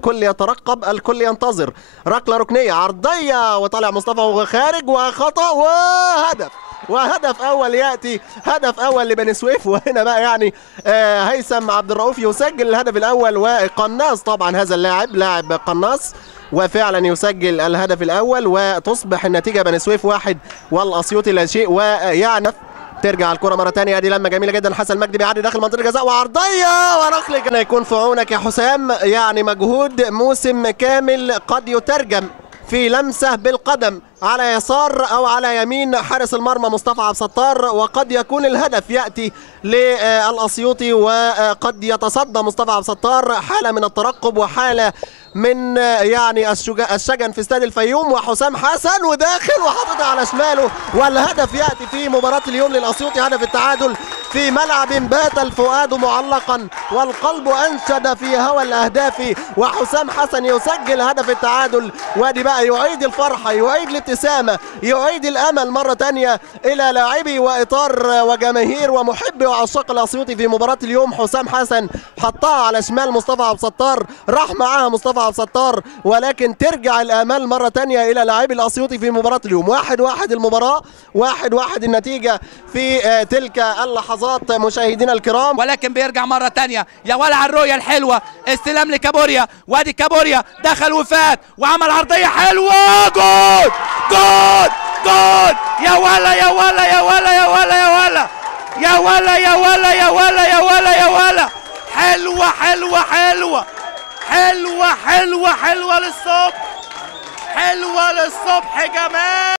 الكل يترقب، الكل ينتظر. ركلة ركنية عرضية وطالع مصطفى وهو خارج وخطأ وهدف أول يأتي، هدف أول لبني سويف. وهنا بقى يعني هيثم عبد الرؤوف يسجل الهدف الأول، وقناص طبعا هذا لاعب قناص، وفعلا يسجل الهدف الأول وتصبح النتيجة بني سويف 1 والأسيوطي لا شيء. ويعني ترجع الكرة مرة ثانية، دي لمة جميلة جدا. حسن مجدي بيعدي داخل منطقة الجزاء وعرضية وركلة. كان يكون في عونك يا حسام، يعني مجهود موسم كامل قد يترجم في لمسة بالقدم على يسار أو على يمين حارس المرمى مصطفى عبد الستار، وقد يكون الهدف يأتي للأسيوطي وقد يتصدى مصطفى عبد الستار. حالة من الترقب وحالة من يعني الشجن في استاد الفيوم، وحسام حسن وداخل وحاططها على شماله، والهدف يأتي في مباراة اليوم للأسيوطي، هدف التعادل في ملعب بات الفؤاد معلقا والقلب أنشد في هوى الأهداف، وحسام حسن يسجل هدف التعادل. وادي بقى يعيد الفرحة، يعيد الابتسامة، يعيد الأمل مرة تانية إلى لاعبي وإطار وجماهير ومحبي وعشاق الأسيوطي في مباراة اليوم. حسام حسن حطها على شمال مصطفى عبد الستار، راح معاها مصطفى عبد الستار، ولكن ترجع الآمال مرة تانية إلى لاعبي الأسيوطي في مباراة اليوم. 1-1 المباراة، 1-1 النتيجة في تلك اللحظات مشاهدينا الكرام. ولكن بيرجع مرة تانية يا ولا على الرؤية الحلوة، استلام لكابوريا، وادي كابوريا دخل وفات وعمل عرضية حلوة، جول جول جول، يا ولا يا ولا يا ولا يا ولا يا ولا يا ولا يا ولا يا ولا يا ولا يا ولا، حلوة حلوة حلوة حلوة حلوة حلوة للصبح، حلوة للصبح جمال.